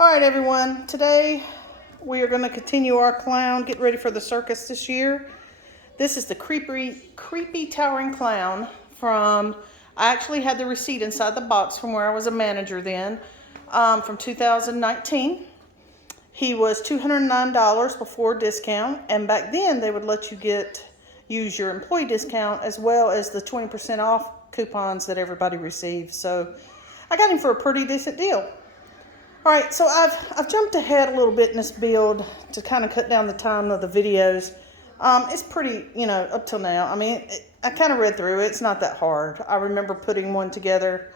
All right, everyone. Today we are going to continue our clown. Get ready for the circus this year. This is the creepy towering clown from. I actually had the receipt inside the box from where I was a manager then, from 2019. He was $209 before discount, and back then they would let you use your employee discount as well as the 20% off coupons that everybody receives. So I got him for a pretty decent deal. All right, so I've jumped ahead a little bit in this build to kind of cut down the time of the videos. It's pretty, up till now. I mean, I kind of read through it. It's not that hard. I remember putting one together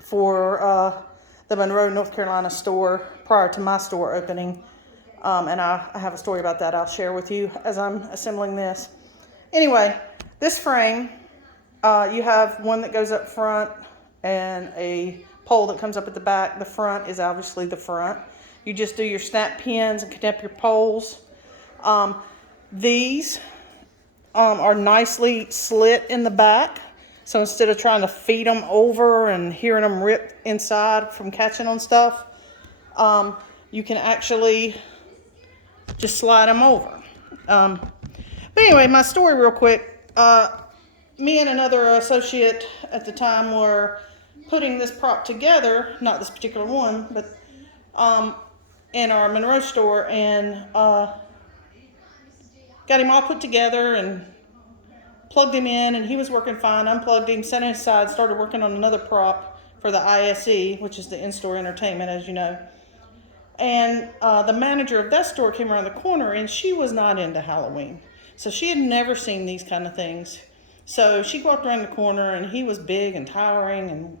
for the Monroe, North Carolina store prior to my store opening. And I have a story about that I'll share with you as I'm assembling this. Anyway, this frame, you have one that goes up front and a pole that comes up at the back. The front is obviously the front. You just do your snap pins and connect your poles. These are nicely slit in the back. So instead of trying to feed them over and hearing them rip inside from catching on stuff, you can actually just slide them over. But anyway, my story real quick. Me and another associate at the time were putting this prop together, not this particular one, but in our Monroe store, and got him all put together and plugged him in, and he was working fine. Unplugged him, set him aside, started working on another prop for the ISE, which is the in-store entertainment, as you know. And the manager of that store came around the corner, and she was not into Halloween. So she had never seen these kind of things. So she walked around the corner, and he was big and towering, and,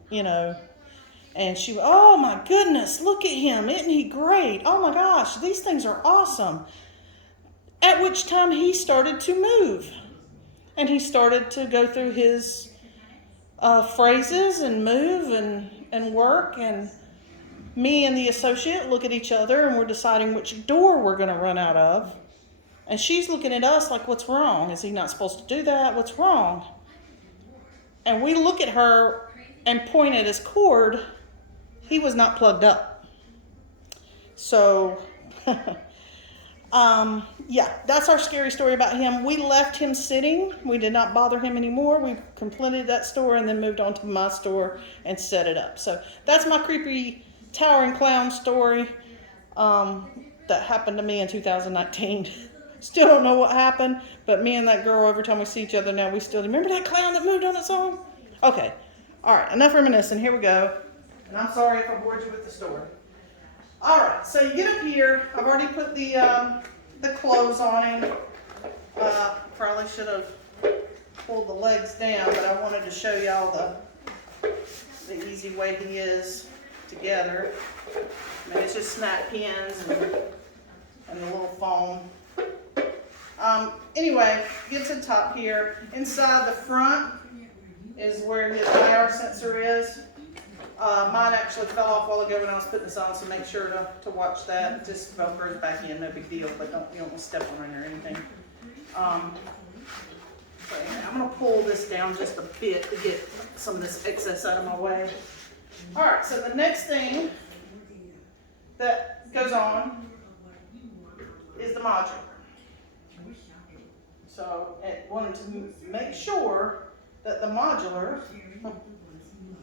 and she, oh my goodness, look at him. Isn't he great? Oh my gosh, these things are awesome. At which time he started to move. And he started to go through his phrases and move and work. And me and the associate look at each other, and we're deciding which door we're going to run out of. And she's looking at us like, what's wrong? Is he not supposed to do that? What's wrong? And we look at her and point at his cord. He was not plugged up. So, yeah, that's our scary story about him. We left him sitting. We did not bother him anymore. We completed that store and then moved on to my store and set it up. So that's my creepy towering clown story that happened to me in 2019. Still don't know what happened, but me and that girl, every time we see each other now, we still remember that clown that moved on its own? Okay. All right, enough reminiscing. Here we go. And I'm sorry if I bored you with the story. All right, so you get up here. I've already put the clothes on him. Probably should have pulled the legs down, but I wanted to show y'all the easy way he is together. I mean, it's just snap pins and the little foam. Anyway, get to the top here. Inside the front is where his IR sensor is. Mine actually fell off a while ago when I was putting this on, so make sure to watch that. It just velcros back in, no big deal, but you don't want to step on it or anything. So anyway, I'm going to pull this down just a bit to get some of this excess out of my way. All right, so the next thing that goes on is the modular. So I wanted to make sure that the modular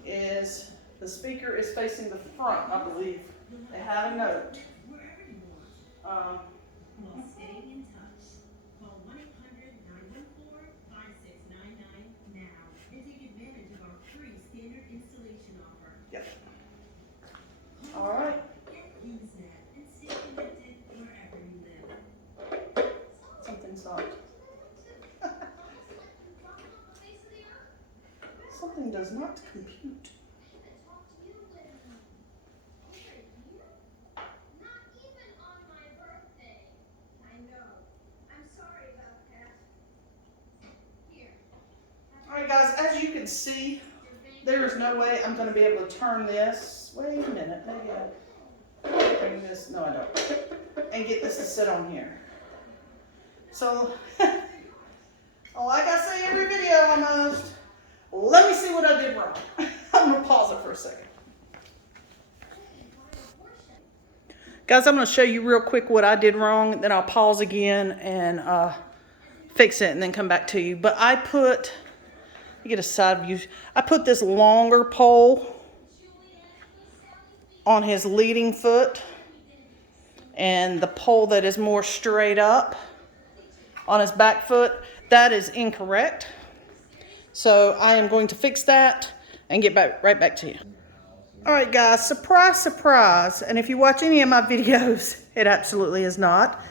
is, the speaker is facing the front, I believe. They have a note. Stay in touch. Call 1-800-914-5699 now and take advantage of our free standard installation offer. Yep. All right. Usenet and stay connected wherever you live. Something soft. Something does not compute. Alright guys, as you can see, there is no way I'm going to be able to turn this. Wait a minute, maybe I bring this, no I don't, and get this to sit on here. So, like I say every video almost, let me see what I did wrong. I'm going to pause it for a second. Guys, I'm going to show you real quick what I did wrong. Then I'll pause again and fix it and then come back to you. But I put, let me get a side view. I put this longer pole on his leading foot and the pole that is more straight up on his back foot. That is incorrect. So I am going to fix that and get right back to you. All right, guys, surprise, surprise. And if you watch any of my videos, it absolutely is not.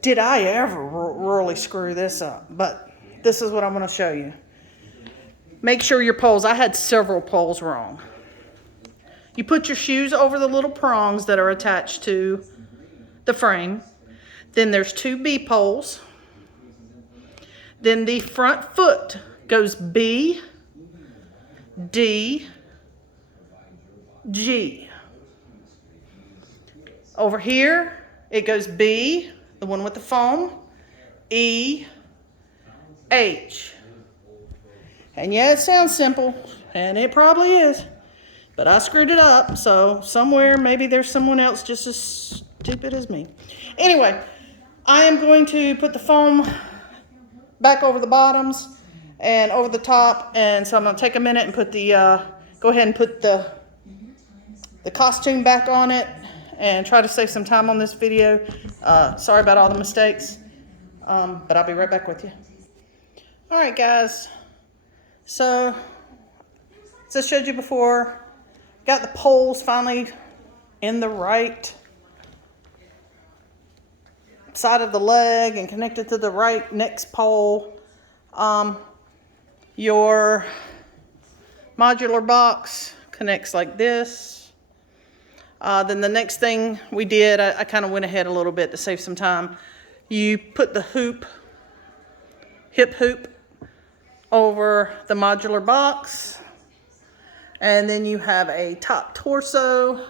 Did I ever really screw this up? But this is what I'm going to show you. Make sure your poles, I had several poles wrong. You put your shoes over the little prongs that are attached to the frame. Then there's 2 B poles. Then the front foot goes B, D, G. Over here, it goes B, the one with the foam, E, H. And yeah, it sounds simple, and it probably is, but I screwed it up, so somewhere, maybe there's someone else just as stupid as me. Anyway, I am going to put the foam back over the bottoms and over the top, and so I'm going to take a minute and put the, go ahead and put the costume back on it and try to save some time on this video. Sorry about all the mistakes, but I'll be right back with you. All right, guys. So, as I showed you before, got the poles finally in the right side of the leg and connected to the right next pole. Your modular box connects like this. Then the next thing we did, I kind of went ahead a little bit to save some time. You put the hip hoop over the modular box, and then you have a top torso,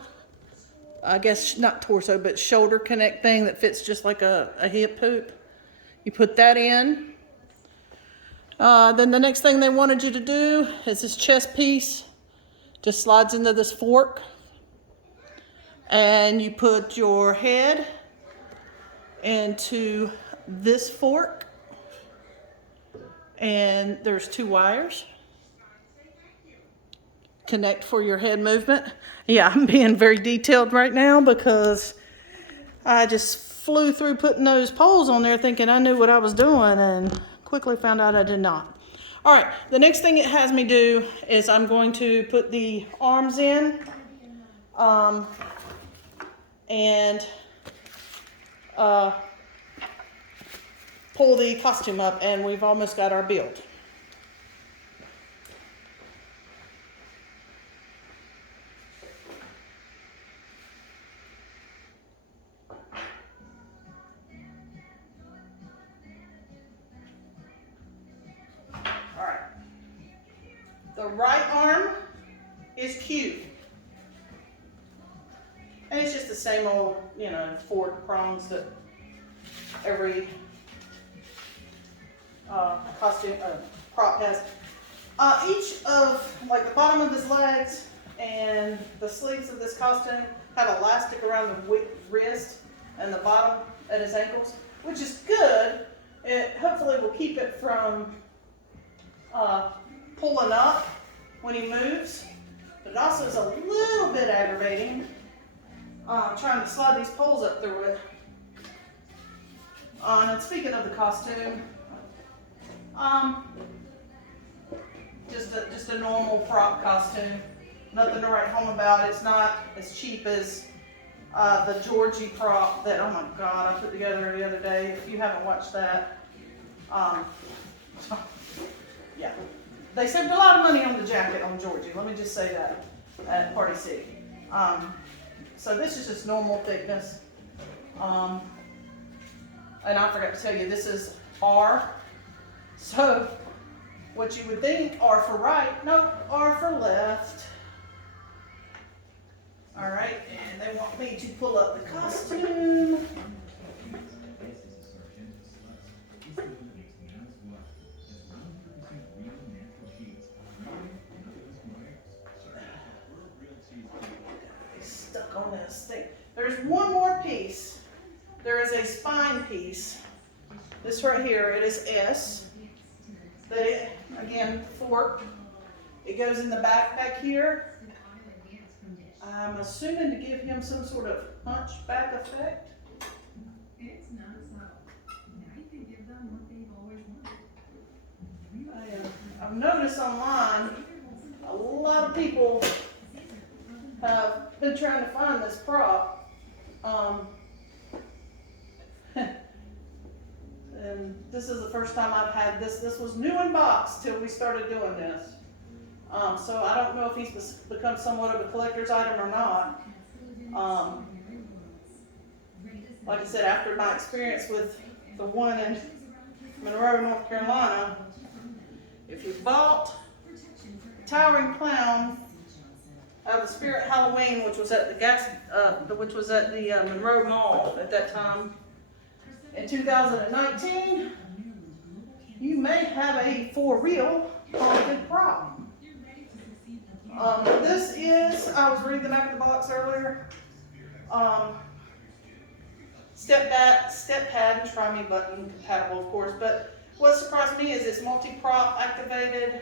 I guess not torso, but shoulder connect thing that fits just like a hip hoop. You put that in. Then the next thing they wanted you to do is this chest piece just slides into this fork, and you put your head into this fork, and there's 2 wires. Connect for your head movement. Yeah, I'm being very detailed right now because I just flew through putting those poles on there thinking I knew what I was doing and quickly found out I did not. All right, the next thing it has me do is I'm going to put the arms in and pull the costume up, and we've almost got our build. All right. The right arm is Q. And it's just the same old, 4 prongs that every costume prop has. Each of, like, the bottom of his legs and the sleeves of this costume have elastic around the wrist and the bottom at his ankles, which is good. It hopefully will keep it from pulling up when he moves, but it also is a little bit aggravating trying to slide these poles up through it. And speaking of the costume, just a normal prop costume. Nothing to write home about. It's not as cheap as the Georgie prop that, oh my God, I put together the other day. If you haven't watched that, yeah. They saved a lot of money on the jacket on Georgie. Let me just say that at Party City. So this is just normal thickness. And I forgot to tell you, this is R. So what you would think R for right, no, R for left. All right, and they want me to pull up the costume. Stuck on this thing. There's one more piece. There is a spine piece. This right here, it is S. That it, again, forked. It goes in the back here. I'm assuming to give him some sort of hunchback effect. It's not subtle. Now you can give them what they've always wanted. I've noticed online, a lot of people have been trying to find this prop. And this is the first time I've had this. This was new in box till we started doing this. So I don't know if he's become somewhat of a collector's item or not. Like I said, after my experience with the one in Monroe, North Carolina, if you bought Towering Clown of the Spirit Halloween, which was at the Monroe Mall at that time, in 2019, you may have a for real haunted prop. This is, I was reading the back of the box earlier, step pad and try me button compatible, of course, but what surprised me is it's multi-prop activated.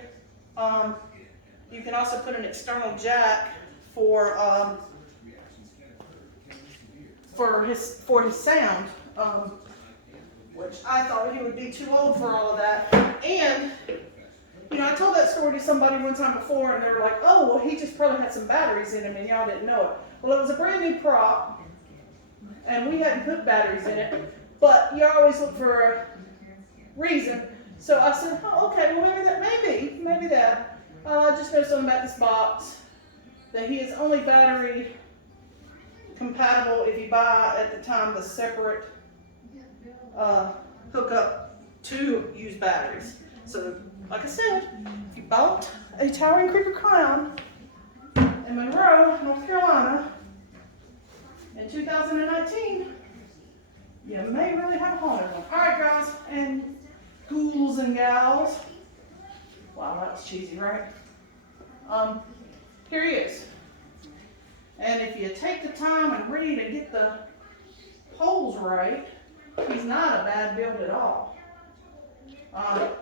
You can also put an external jack for his sound, which I thought he would be too old for all of that. And you know, I told that story to somebody one time before, and they were like, "Oh, well, he just probably had some batteries in him, and y'all didn't know it." Well, it was a brand new prop, and we hadn't put batteries in it. But you always look for a reason. So I said, "Oh, okay, well, maybe that." I just know something about this box, that he is only battery compatible if you buy at the time the separate hookup to use batteries. So, like I said, if you bought a Towering Creeper Clown in Monroe, North Carolina in 2019, you may really have a haunted one. All right, guys and ghouls and gals. Wow, that was cheesy, right? Here he is. And if you take the time and read and get the holes right, he's not a bad build at all.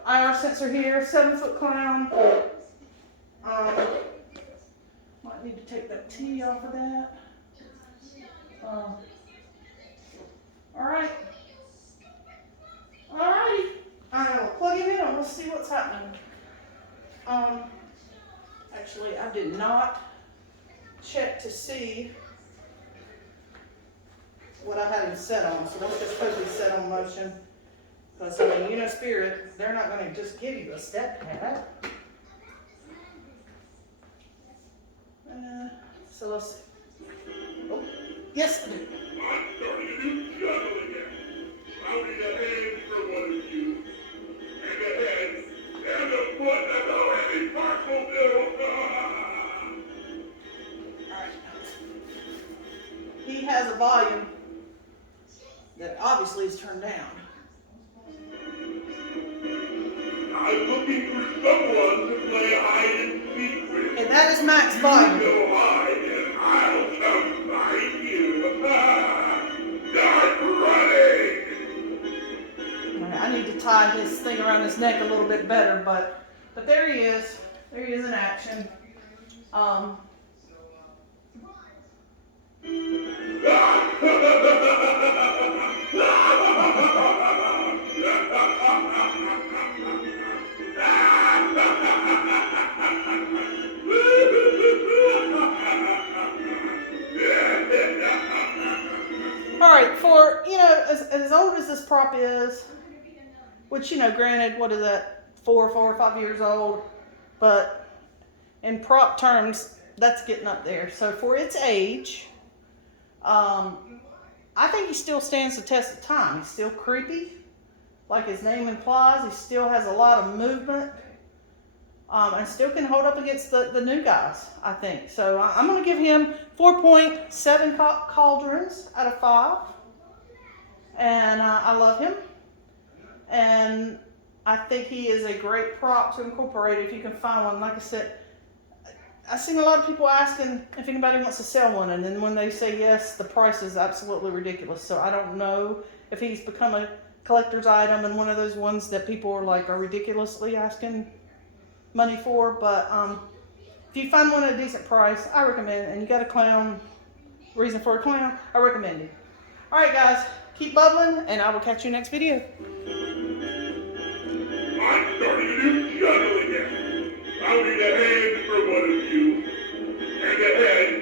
IR sensor here, 7-foot clown. Might need to take that T off of that. Alright. Alrighty. I will plug him in and we'll see what's happening. Actually, I did not check to see what I had him set on, so let's just put this set on motion. Because, I mean, you know, Spirit, they're not going to just give you a step pad. So let's see. Oh, yes, I do. I'm starting a new channel again. Rounding the head for one of you. And the head, and the foot, and the heavy parts will do. Alright. He has a volume that obviously is turned down. I'm looking for someone to play hide and seek with. And that is max volume. You go hide and I'll come find you. Start running! I need to tie his thing around his neck a little bit better, but there he is. There he is in action. Alright, for, you know, as old as this prop is, which, you know, granted, what is that, 4 or 5 years old, but in prop terms, that's getting up there. So for its age, I think he still stands the test of time. He's still creepy, like his name implies. He still has a lot of movement, and still can hold up against the new guys, I think. So I'm going to give him 4.7 cauldrons out of 5. And I love him. And I think he is a great prop to incorporate if you can find one. Like I said, I've seen a lot of people asking if anybody wants to sell one, and then when they say yes, the price is absolutely ridiculous. So I don't know if he's become a collector's item and one of those ones that people are ridiculously asking money for. But if you find one at a decent price, I recommend it. And you got a clown, reason for a clown, I recommend it. All right, guys, keep bubbling, and I will catch you next video. I'm starting a new channel again. I'll need a hand for one of you. And a head